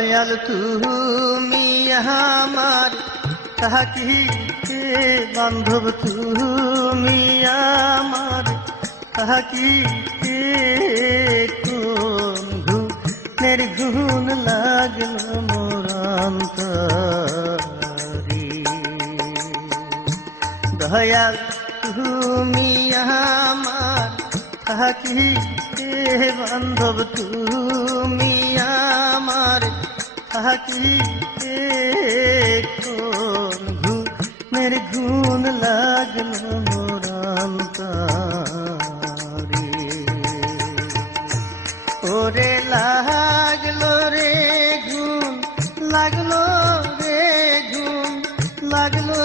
দয়াল তুমি আমার থাকিতে বান্ধব তুমি আমার থাকিতে কোন গুণের গুণ লাগলো মোর অন্তরে। দয়াল তুমি আমার থাকিতে বান্ধব তুমি আমার থাকিতে কোন গুণের গুণ লাগলো মোর অন্তরে। ওরে লাগলো রে গুণ লাগলো রে গুণ লাগলো